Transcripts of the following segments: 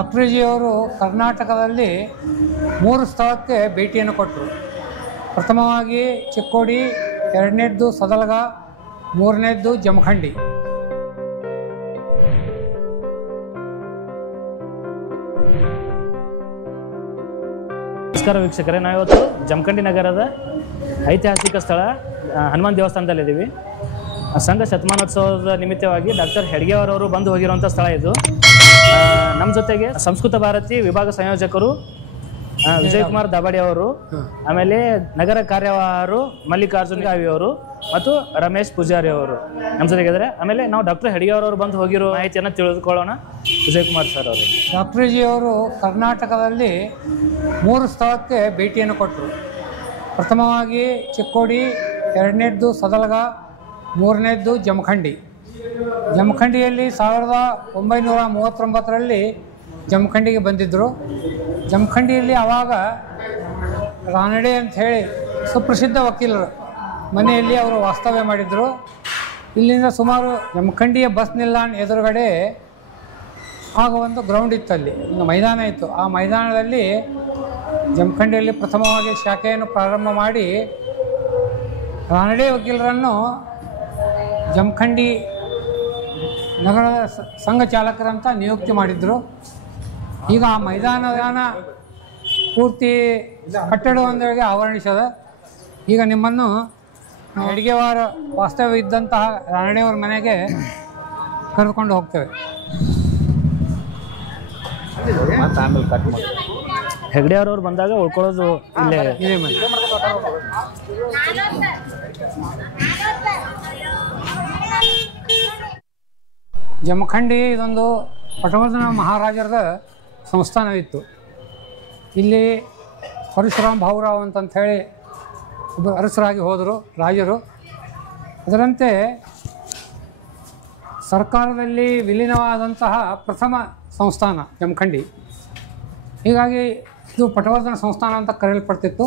Doctor ಜಿಯವರು ಕರ್ನಾಟಕದಲ್ಲಿ 3 ಸ್ಥಳಕ್ಕೆ ಭೇಟಿಯನ್ನು ಕೊಟ್ಟರು. ಪ್ರಥಮವಾಗಿ ಚಿಕ್ಕೋಡಿ, ಎರಡನೇದ್ದು ಸದಲಗ, ಮೂರನೇದ್ದು ಜಮಖಂಡಿ. ನಮಸ್ಕಾರ ವೀಕ್ಷಕರೇ, ನಾವಿವತ್ತು ಜಮಖಂಡಿ ನಗರದ ಐತಿಹಾಸಿಕ ಸ್ಥಳ ಹನುಮಾನ್ ದೇವಸ್ಥಾನದಲ್ಲಿದ್ದೀವಿ. ಸಂಘ ಶತಮಾನೋತ್ಸವದ ನಿಮಿತ್ತವಾಗಿ ಡಾಕ್ಟರ್ ಹೆಡ್ಗೆ ಅವರವರು ಬಂದು ಹೋಗಿರುವಂಥ ಸ್ಥಳ ಇದು. ನಮ್ಮ ಜೊತೆಗೆ ಸಂಸ್ಕೃತ ಭಾರತಿ ವಿಭಾಗ ಸಂಯೋಜಕರು ವಿಜಯಕುಮಾರ್ ದಾಬಾಡಿ ಅವರು, ಆಮೇಲೆ ನಗರ ಕಾರ್ಯವಾಹರು ಮಲ್ಲಿಕಾರ್ಜುನ್ ಗಾವಿ ಅವರು ಮತ್ತು ರಮೇಶ್ ಪೂಜಾರಿ ಅವರು ನಮ್ಮ ಜೊತೆಗಿದ್ದಾರೆ. ಆಮೇಲೆ ನಾವು ಡಾಕ್ಟರ್ ಹೆಡ್ಗೆ ಅವರವರು ಬಂದು ಹೋಗಿರೋ ಮಾಹಿತಿಯನ್ನು ತಿಳಿದುಕೊಳ್ಳೋಣ. ವಿಜಯಕುಮಾರ್ ಸರ್ ಅವರು. ಡಾಕ್ಟರ್ ಜಿಯವರು ಕರ್ನಾಟಕದಲ್ಲಿ 3 ಸ್ಥಳಕ್ಕೆ ಭೇಟಿಯನ್ನು ಕೊಟ್ಟರು. ಪ್ರಥಮವಾಗಿ ಚಿಕ್ಕೋಡಿ, ಎರಡನೇದ್ದು ಸದಲಗ, ಮೂರನೇದ್ದು ಜಮಖಂಡಿ. ಜಮಖಂಡಿಯಲ್ಲಿ 1939ರಲ್ಲಿ ಜಮಖಂಡಿಗೆ ಬಂದಿದ್ದರು. ಜಮಖಂಡಿಯಲ್ಲಿ ಆವಾಗ ರಾನಡೆ ಅಂತ ಹೇಳಿ ಸುಪ್ರಸಿದ್ಧ ವಕೀಲರು ಮನೆಯಲ್ಲಿ ಅವರು ವಾಸ್ತವ್ಯ ಮಾಡಿದರು. ಇಲ್ಲಿಂದ ಸುಮಾರು ಜಮಖಂಡಿಯ ಬಸ್ ನಿಲ್ದಾಣ ಎದುರುಗಡೆ ಆಗ ಒಂದು ಗ್ರೌಂಡ್ ಇತ್ತು, ಅಲ್ಲಿ ಒಂದು ಮೈದಾನ ಇತ್ತು. ಆ ಮೈದಾನದಲ್ಲಿ ಜಮಖಂಡಿಯಲ್ಲಿ ಪ್ರಥಮವಾಗಿ ಶಾಖೆಯನ್ನು ಪ್ರಾರಂಭ ಮಾಡಿ ರಾನಡೆ ವಕೀಲರನ್ನು ಜಮಖಂಡಿ ನಗರದ ಸಂಘ ಚಾಲಕರಂತ ನಿಯುಕ್ತಿ ಮಾಡಿದರು. ಈಗ ಆ ಮೈದಾನ ಪೂರ್ತಿ ಕಟ್ಟಡವೊಂದರಿಗೆ ಆವರಣಿಸದ. ಈಗ ನಿಮ್ಮನ್ನು ಹೆಡ್ಗೆವಾರ ವಾಸ್ತವ್ಯ ಇದ್ದಂತಹ ರಾನಡೆಯವರ ಮನೆಗೆ ಕರೆದುಕೊಂಡು ಹೋಗ್ತೇವೆ. ಹೆಗ್ಡೆ ಅವರವ್ರು ಬಂದಾಗ ಉಳ್ಕೊಳ್ಳೋದು ಇಲ್ಲೇ ಮನೆ. ಜಮಖಂಡಿ ಇದೊಂದು ಪಟವರ್ಧನ ಮಹಾರಾಜರ ಸಂಸ್ಥಾನವಿತ್ತು. ಇಲ್ಲಿ ಪರಶುರಾಮ್ ಭಾವುರಾವ್ ಅಂತ ಹೇಳಿ ಒಬ್ಬ ಅರಸರಾಗಿ ಹೋದರು ರಾಜರು. ಅದರಂತೆ ಸರ್ಕಾರದಲ್ಲಿ ವಿಲೀನವಾದಂತಹ ಪ್ರಥಮ ಸಂಸ್ಥಾನ ಜಮಖಂಡಿ. ಹೀಗಾಗಿ ಇದು ಪಟವರ್ಧನ ಸಂಸ್ಥಾನ ಅಂತ ಕರೆಯಲ್ಪಡ್ತಿತ್ತು.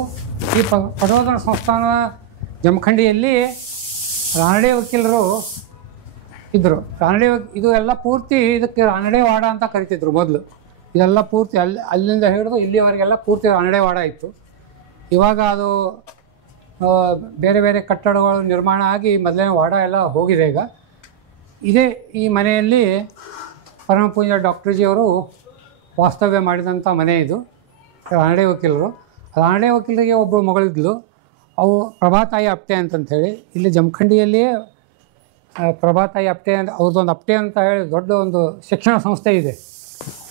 ಈ ಪಟವರ್ಧನ ಸಂಸ್ಥಾನ ಜಮಖಂಡಿಯಲ್ಲಿ ರಾನಡೆ ವಕೀಲರು ಇದ್ದರು. ರಾನಡೆ ಇದು ಎಲ್ಲ ಪೂರ್ತಿ ಇದಕ್ಕೆ ರಾನಡೆ ವಾಡ ಅಂತ ಕರಿತಿದ್ರು ಮೊದಲು. ಇದೆಲ್ಲ ಪೂರ್ತಿ ಅಲ್ಲಿಂದ ಹಿಡಿದು ಇಲ್ಲಿವರೆಗೆಲ್ಲ ಪೂರ್ತಿ ರಾನಡೆ ವಾಡ ಇತ್ತು. ಇವಾಗ ಅದು ಬೇರೆ ಬೇರೆ ಕಟ್ಟಡಗಳು ನಿರ್ಮಾಣ ಆಗಿ ಮೊದಲನೇ ವಾಡ ಎಲ್ಲ ಹೋಗಿದೆ. ಈಗ ಇದೇ ಈ ಮನೆಯಲ್ಲಿ ಪರಮ ಪೂಜ್ಯ ಡಾಕ್ಟರ್ ಜಿಯವರು ವಾಸ್ತವ್ಯ ಮಾಡಿದಂಥ ಮನೆ ಇದು. ರಾನಡೆ ವಕೀಲರು. ರಾನಡೆ ವಕೀಲರಿಗೆ ಒಬ್ಬರು ಮಗಳಿದ್ಲು, ಅವು ಪ್ರಭಾತಾಯಿ ಅಪ್ಟೆ ಅಂತಂಥೇಳಿ. ಇಲ್ಲಿ ಜಮಖಂಡಿಯಲ್ಲಿಯೇ ಪ್ರಭಾತಾಯಿ ಅಪ್ಟೆ ಅಂತ ಅವ್ರದ್ದೊಂದು ಅಪ್ಟೆ ಅಂತ ಹೇಳಿ ದೊಡ್ಡ ಒಂದು ಶಿಕ್ಷಣ ಸಂಸ್ಥೆ ಇದೆ.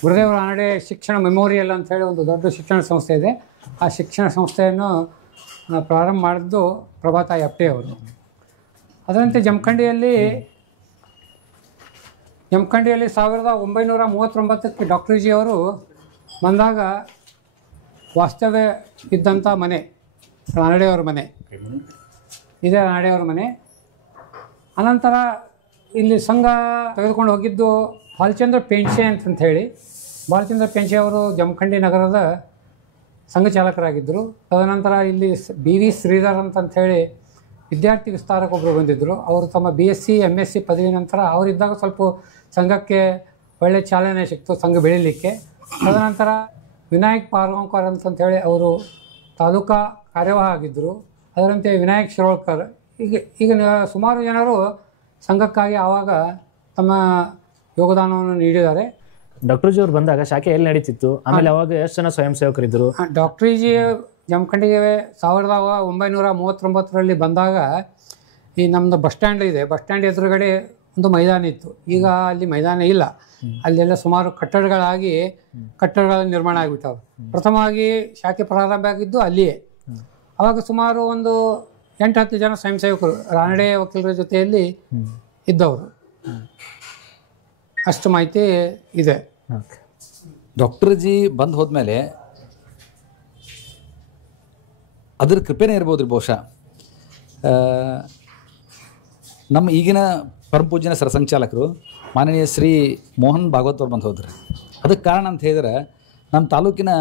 ಗುರುದೇವ ರಾನಡೆ ಶಿಕ್ಷಣ ಮೆಮೋರಿಯಲ್ ಅಂಥೇಳಿ ಒಂದು ದೊಡ್ಡ ಶಿಕ್ಷಣ ಸಂಸ್ಥೆ ಇದೆ. ಆ ಶಿಕ್ಷಣ ಸಂಸ್ಥೆಯನ್ನು ಪ್ರಾರಂಭ ಮಾಡಿದ್ದು ಪ್ರಭಾತಾಯಿ ಅಪ್ಟೆ ಅವರು. ಅದರಂತೆ ಜಮಖಂಡಿಯಲ್ಲಿ 1939ಕ್ಕೆ ಡಾಕ್ಟರ್ ಜಿಯವರು ಬಂದಾಗ ವಾಸ್ತವ್ಯ ಇದ್ದಂಥ ಮನೆ ರಾನಡೆಯವರ ಮನೆ. ಇದೇ ರಾನಡೆಯವರ ಮನೆ. ಅನಂತರ ಇಲ್ಲಿ ಸಂಘ ತೆಗೆದುಕೊಂಡು ಹೋಗಿದ್ದು ಬಾಲಚಂದ್ರ ಪೆಂಚೆ ಅಂತಂಥೇಳಿ. ಬಾಲಚಂದ್ರ ಪೆಂಚೆ ಅವರು ಜಮಖಂಡಿ ನಗರದ ಸಂಘ ಚಾಲಕರಾಗಿದ್ದರು. ತದನಂತರ ಇಲ್ಲಿ BV ಶ್ರೀಧರ್ ಅಂತಂಥೇಳಿ ವಿದ್ಯಾರ್ಥಿ ವಿಸ್ತಾರಕ್ಕೊಬ್ಬರು ಬಂದಿದ್ದರು. ಅವರು ತಮ್ಮ BSc MSc ಪದವಿ ನಂತರ ಅವರಿದ್ದಾಗ ಸ್ವಲ್ಪ ಸಂಘಕ್ಕೆ ಒಳ್ಳೆ ಚಾಲನೆ ಸಿಕ್ತು, ಸಂಘ ಬೆಳೀಲಿಕ್ಕೆ. ತದನಂತರ ವಿನಾಯಕ್ ಪಾರ್ಗಾಂವ್ಕರ್ ಅಂತಂಥೇಳಿ ಅವರು ತಾಲೂಕಾ ಕಾರ್ಯವಾಹ ಆಗಿದ್ದರು. ಅದರಂತೆ ವಿನಾಯಕ್ ಶಿರೋಳ್ಕರ್ ಈಗ ಸುಮಾರು ಜನರು ಸಂಘಕ್ಕಾಗಿ ಆವಾಗ ತಮ್ಮ ಯೋಗದಾನವನ್ನು ನೀಡಿದ್ದಾರೆ. ಡಾಕ್ಟರ್ ಜಿ ಅವ್ರು ಬಂದಾಗ ಶಾಖೆ ಎಲ್ಲಿ ನಡೀತಿತ್ತು? ಆಮೇಲೆ ಅವಾಗ ಎಷ್ಟು ಜನ ಸ್ವಯಂ ಸೇವಕರಿದ್ದರು? ಡಾಕ್ಟರ್ ಜಿ ಜಮಖಂಡಿಗೆ 1939ರಲ್ಲಿ ಬಂದಾಗ ಈ ನಮ್ಮದು ಬಸ್ ಸ್ಟ್ಯಾಂಡ್ ಇದೆ. ಬಸ್ ಸ್ಟ್ಯಾಂಡ್ ಎದುರುಗಡೆ ಒಂದು ಮೈದಾನ ಇತ್ತು. ಈಗ ಅಲ್ಲಿ ಮೈದಾನ ಇಲ್ಲ. ಅಲ್ಲೆಲ್ಲ ಸುಮಾರು ಕಟ್ಟಡಗಳ ನಿರ್ಮಾಣ ಆಗಿಬಿಟ್ಟವು. ಪ್ರಥಮವಾಗಿ ಶಾಖೆ ಪ್ರಾರಂಭ ಆಗಿದ್ದು ಅಲ್ಲಿಯೇ. ಆವಾಗ ಸುಮಾರು ಒಂದು 8-10 ಜನ ಸ್ವಯಂ ಸೇವಕರು ರಾನಡೆ ವಕೀಲರ ಜೊತೆಯಲ್ಲಿ ಇದ್ದವರು. ಅಷ್ಟು ಮಾಹಿತಿ ಇದೆ. ಡಾಕ್ಟರ್ ಜಿ ಬಂದು ಹೋದ್ಮೇಲೆ ಅದ್ರ ಕೃಪೆನೇ ಇರ್ಬೋದು ಬಹುಶಃ. ನಮ್ಮ ಈಗಿನ ಪರಮ ಪೂಜ್ಯನ ಸರಸಂಚಾಲಕರು ಮಾನನೀಯ ಶ್ರೀ ಮೋಹನ್ ಭಾಗವತ್ ಅವ್ರು ಬಂದು ಹೋದ್ರು. ಅದಕ್ಕೆ ಕಾರಣ ಅಂತ ಹೇಳಿದ್ರೆ ನಮ್ಮ ತಾಲೂಕಿನ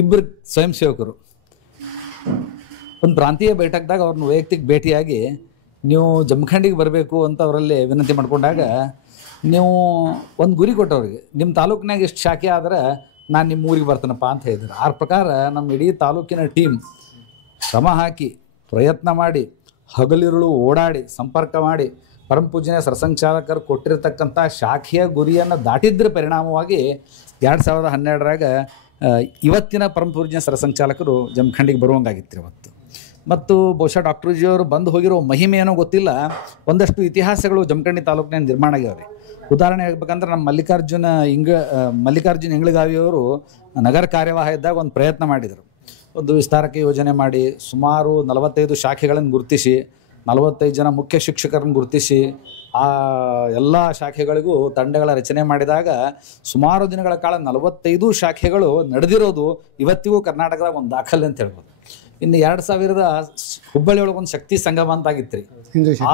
ಇಬ್ಬರು ಸ್ವಯಂ ಸೇವಕರು ಒಂದು ಪ್ರಾಂತೀಯ ಬೇಟಕ್ದಾಗ ಅವ್ರನ್ನ ವೈಯಕ್ತಿಕ ಭೇಟಿಯಾಗಿ ನೀವು ಜಮಖಂಡಿಗೆ ಬರಬೇಕು ಅಂತ ಅವರಲ್ಲಿ ವಿನಂತಿ ಮಾಡಿಕೊಂಡಾಗ ನೀವು ಒಂದು ಗುರಿ ಕೊಟ್ಟವ್ರಿಗೆ ನಿಮ್ಮ ತಾಲೂಕಿನಾಗ ಎಷ್ಟು ಶಾಖೆ ಆದ್ರೆ ನಾನು ನಿಮ್ಮ ಊರಿಗೆ ಬರ್ತೀನಪ್ಪ ಅಂತ ಹೇಳಿದ್ರು. ಆ ಪ್ರಕಾರ ನಮ್ಮ ಇಡೀ ತಾಲೂಕಿನ ಟೀಮ್ ಶ್ರಮ ಹಾಕಿ ಪ್ರಯತ್ನ ಮಾಡಿ ಹಗಲಿರುಳು ಓಡಾಡಿ ಸಂಪರ್ಕ ಮಾಡಿ ಪರಮ ಪೂಜ್ಯನ ಸರಸಂಚಾಲಕರು ಕೊಟ್ಟಿರತಕ್ಕಂಥ ಶಾಖೆಯ ಗುರಿಯನ್ನು ದಾಟಿದ್ರ ಪರಿಣಾಮವಾಗಿ 2012ರಾಗ ಇವತ್ತಿನ ಪರಮ ಪೂಜ್ಯ ಸರಸಂಚಾಲಕರು ಜಮಖಂಡಿಗೆ ಬರುವಂಗಾಗಿತ್ತು ಇವತ್ತು. ಮತ್ತು ಬಹುಶಃ ಡಾಕ್ಟರ್ ಜಿಯವರು ಬಂದು ಹೋಗಿರೋ ಮಹಿಮೆ ಏನೋ ಗೊತ್ತಿಲ್ಲ, ಒಂದಷ್ಟು ಇತಿಹಾಸಗಳು ಜಮಖಂಡಿ ತಾಲೂಕಿನ ನಿರ್ಮಾಣ ಆಗ್ಯಾವ್ರಿ. ಉದಾಹರಣೆ ಹೇಳ್ಬೇಕಂದ್ರೆ ನಮ್ಮ ಮಲ್ಲಿಕಾರ್ಜುನ ಇಂಗ್ಳಗಾವಿಯವರು ನಗರ ಕಾರ್ಯವಾಹ ಇದ್ದಾಗ ಒಂದು ಪ್ರಯತ್ನ ಮಾಡಿದರು. ಒಂದು ವಿಸ್ತಾರಕ್ಕೆ ಯೋಜನೆ ಮಾಡಿ ಸುಮಾರು 45 ಶಾಖೆಗಳನ್ನು ಗುರುತಿಸಿ 45 ಜನ ಮುಖ್ಯ ಶಿಕ್ಷಕರನ್ನು ಗುರುತಿಸಿ ಆ ಎಲ್ಲ ಶಾಖೆಗಳಿಗೂ ತಂಡಗಳ ರಚನೆ ಮಾಡಿದಾಗ ಸುಮಾರು ದಿನಗಳ ಕಾಲ 45 ಶಾಖೆಗಳು ನಡೆದಿರೋದು ಇವತ್ತಿಗೂ ಕರ್ನಾಟಕದಾಗ ಒಂದು ದಾಖಲೆ ಅಂತ ಹೇಳ್ಬೋದು. ಇನ್ನು 2000 ಹುಬ್ಬಳ್ಳಿಯೊಳಗೆ ಒಂದು ಶಕ್ತಿ ಸಂಗಮ ಅಂತ ಆಗಿತ್ತು ರೀ.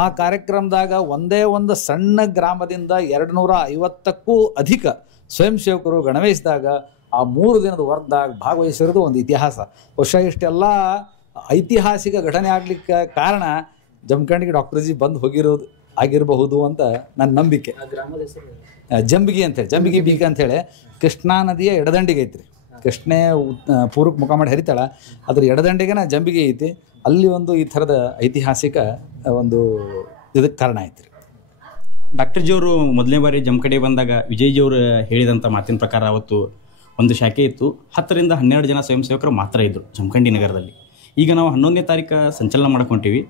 ಆ ಕಾರ್ಯಕ್ರಮದಾಗ ಒಂದೇ ಒಂದು ಸಣ್ಣ ಗ್ರಾಮದಿಂದ 250ಕ್ಕೂ ಅಧಿಕ ಸ್ವಯಂ ಸೇವಕರು ಗಣವೇಶದಾಗ ಆ 3 ದಿನದ ವರ್ಗದಾಗ ಭಾಗವಹಿಸಿರೋದು ಒಂದು ಇತಿಹಾಸ. ಬಹುಶಃ ಇಷ್ಟೆಲ್ಲ ಐತಿಹಾಸಿಕ ಘಟನೆ ಆಗ್ಲಿಕ್ಕೆ ಕಾರಣ ಜಮಖಂಡಿಗೆ ಡಾಕ್ಟರ್ ಜಿ ಬಂದು ಹೋಗಿರೋದು ಆಗಿರಬಹುದು ಅಂತ ನನ್ನ ನಂಬಿಕೆ. ಜಂಬಿಗಿ ಅಂತೇಳಿ, ಜಂಬಿಗಿ ಬೀಗ ಅಂಥೇಳಿ ಕೃಷ್ಣಾ ನದಿಯ ಎಡದಂಡಿಗೆ ಐತ್ರಿ. ಕೃಷ್ಣೆ ಪೂರ್ವಕ್ಕೆ ಮುಖ ಮಾಡಿ ಹರಿತಾಳ, ಅದ್ರ ಎಡದಂಡೆಗೆ ಜಂಬಿಗೆ ಐತಿ. ಅಲ್ಲಿ ಒಂದು ಈ ಥರದ ಐತಿಹಾಸಿಕ ಒಂದು ಇದಕ್ಕೆ ಕಾರಣ ಐತ್ರಿ. ಡಾಕ್ಟರ್ ಜಿಯವರು ಮೊದಲನೇ ಬಾರಿ ಜಮಖಂಡಿ ಬಂದಾಗ ವಿಜಯ್ ಜಿಯವರು ಹೇಳಿದಂಥ ಮಾತಿನ ಪ್ರಕಾರ ಅವತ್ತು ಒಂದು ಶಾಖೆ ಇತ್ತು, 10ರಿಂದ 12 ಜನ ಸ್ವಯಂ ಸೇವಕರು ಮಾತ್ರ ಇದ್ದರು ಜಮಖಂಡಿ ನಗರದಲ್ಲಿ. ಈಗ ನಾವು 11ನೇ ತಾರೀಕು ಸಂಚಲನ ಮಾಡ್ಕೊಂತೀವಿ.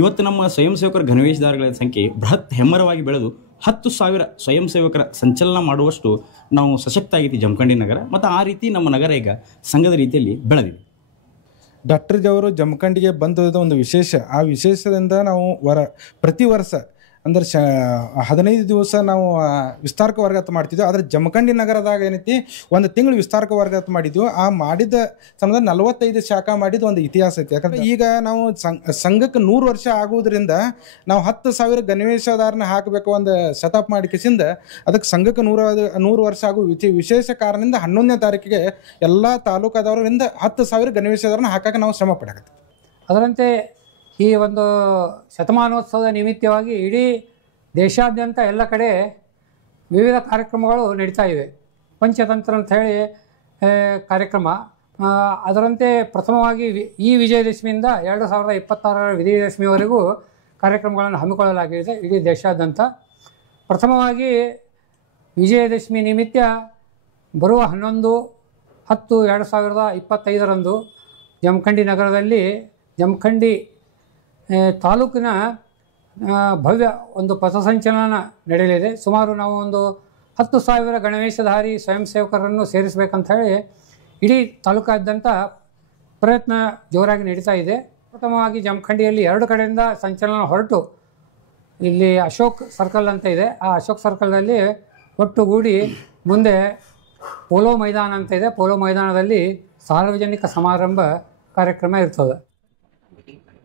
ಇವತ್ತು ನಮ್ಮ ಸ್ವಯಂ ಸೇವಕರ ಗಣವೇಶಧಾರಗಳ ಸಂಖ್ಯೆ ಬೃಹತ್ ಹೆಮ್ಮರವಾಗಿ ಬೆಳೆದು 10,000 ಸ್ವಯಂ ಸೇವಕರ ಸಂಚಲನ ಮಾಡುವಷ್ಟು ನಾವು ಸಶಕ್ತ ಆಗೈತಿ ಜಮಖಂಡಿ ನಗರ. ಮತ್ತು ಆ ರೀತಿ ನಮ್ಮ ನಗರ ಈಗ ಸಂಘದ ರೀತಿಯಲ್ಲಿ ಬೆಳೆದಿದೆ. ಡಾಕ್ಟರ್ ಜಿಯವರು ಜಮಖಂಡಿಗೆ ಬಂದದ್ದು ಒಂದು ವಿಶೇಷ. ಆ ವಿಶೇಷದಿಂದ ನಾವು ಪ್ರತಿ ವರ್ಷ ಅಂದ್ರೆ 15 ದಿವಸ ನಾವು ವಿಸ್ತಾರಕ ವರ್ಗಾತ ಮಾಡ್ತಿದ್ವಿ. ಆದರೆ ಜಮಖಂಡಿ ನಗರದಾಗ ಏನೈತಿ ಒಂದು ತಿಂಗಳು ವಿಸ್ತಾರಕ ವರ್ಗಾತ ಮಾಡಿದ್ವಿ. ಆ ಮಾಡಿದ ಸಮಯದ 45 ಶಾಖಾ ಮಾಡಿದ ಒಂದು ಇತಿಹಾಸ ಐತಿ. ಯಾಕಂದ್ರೆ ಈಗ ನಾವು ಸಂಘಕ್ಕೆ 100 ವರ್ಷ ಆಗುವುದರಿಂದ ನಾವು 10,000 ಗಣವೇಶಧಾರನ ಹಾಕಬೇಕು ಒಂದು ಸೆಟಪ್ ಮಾಡಿ ಕಿಸಿಂದ ಅದಕ್ಕೆ ಸಂಘಕ್ಕೆ 100 ವರ್ಷ ಆಗೋ ವಿಶೇಷ ಕಾರಣದಿಂದ 11ನೇ ತಾರೀಕಿಗೆ ಎಲ್ಲ ತಾಲೂಕಾದವರಿಂದ 10,000 ಗಣವೇಶಧಾರನ ಹಾಕಕ್ಕೆ ನಾವು ಶ್ರಮ ಪಡಕತ್ತೀವಿ. ಅದರಂತೆ ಈ ಒಂದು ಶತಮಾನೋತ್ಸವದ ನಿಮಿತ್ತವಾಗಿ ಇಡೀ ದೇಶಾದ್ಯಂತ ಎಲ್ಲ ಕಡೆ ವಿವಿಧ ಕಾರ್ಯಕ್ರಮಗಳು ನಡೀತಾ ಇವೆ. ಪಂಚತಂತ್ರ ಅಂತ ಹೇಳಿ ಕಾರ್ಯಕ್ರಮ. ಅದರಂತೆ ಪ್ರಥಮವಾಗಿ ಈ ವಿಜಯದಶಮಿಯಿಂದ 2026ರ ವಿಜಯದಶಮಿವರೆಗೂ ಕಾರ್ಯಕ್ರಮಗಳನ್ನು ಹಮ್ಮಿಕೊಳ್ಳಲಾಗಿದೆ ಇಡೀ ದೇಶಾದ್ಯಂತ. ಪ್ರಥಮವಾಗಿ ವಿಜಯದಶಮಿ ನಿಮಿತ್ತ ಬರುವ 11/10/2025ರಂದು ಜಮಖಂಡಿ ನಗರದಲ್ಲಿ ಜಮಖಂಡಿ ತಾಲೂಕಿನ ಭವ್ಯ ಒಂದು ಪಥಸಂಚಲನ ನಡೆಯಲಿದೆ. ಸುಮಾರು ನಾವು ಒಂದು 10,000 ಗಣವೇಶಧಾರಿ ಸ್ವಯಂ ಸೇವಕರನ್ನು ಸೇರಿಸಬೇಕಂತ ಹೇಳಿ ಇಡೀ ತಾಲೂಕಾದ್ಯಂತ ಪ್ರಯತ್ನ ಜೋರಾಗಿ ನಡೀತಾ ಇದೆ. ಪ್ರಥಮವಾಗಿ ಜಮಖಂಡಿಯಲ್ಲಿ 2 ಕಡೆಯಿಂದ ಸಂಚಲನ ಹೊರಟು ಇಲ್ಲಿ ಅಶೋಕ್ ಸರ್ಕಲ್ ಅಂತ ಇದೆ, ಆ ಅಶೋಕ್ ಸರ್ಕಲ್ನಲ್ಲಿ ಒಟ್ಟುಗೂಡಿ ಮುಂದೆ ಪೋಲೋ ಮೈದಾನ ಅಂತ ಇದೆ, ಪೋಲೋ ಮೈದಾನದಲ್ಲಿ ಸಾರ್ವಜನಿಕ ಸಮಾರಂಭ ಕಾರ್ಯಕ್ರಮ ಇರ್ತದೆ.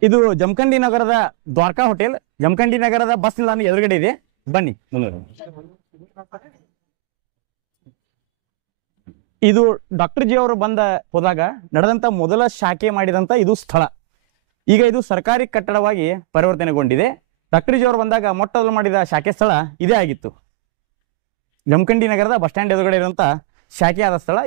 ಇದು ಜಮಖಂಡಿ ನಗರದ ದ್ವಾರಕಾ ಹೋಟೆಲ್, ಜಮಖಂಡಿ ನಗರದ ಬಸ್ ನಿಲ್ದಾಣ ಎದುರುಗಡೆ ಇದೆ. ಬನ್ನಿ. ಇದು ಡಾಕ್ಟರ್ ಜಿ ಅವರು ಬಂದ ಹೋದಾಗ ನಡೆದಂತ ಮೊದಲ ಶಾಖೆ ಮಾಡಿದಂತ ಇದು ಸ್ಥಳ. ಈಗ ಇದು ಸರ್ಕಾರಿ ಕಟ್ಟಡವಾಗಿ ಪರಿವರ್ತನೆಗೊಂಡಿದೆ. ಡಾಕ್ಟರ್ ಜಿ ಅವರು ಬಂದಾಗ ಮೊಟ್ಟಮೊದಲು ಮಾಡಿದ ಶಾಖೆ ಸ್ಥಳ ಇದೇ ಆಗಿತ್ತು. ಜಮಖಂಡಿ ನಗರದ ಬಸ್ ಸ್ಟ್ಯಾಂಡ್ ಎದುರುಗಡೆ ಇರುವಂತ ಶಾಖೆಯಾದ ಸ್ಥಳ.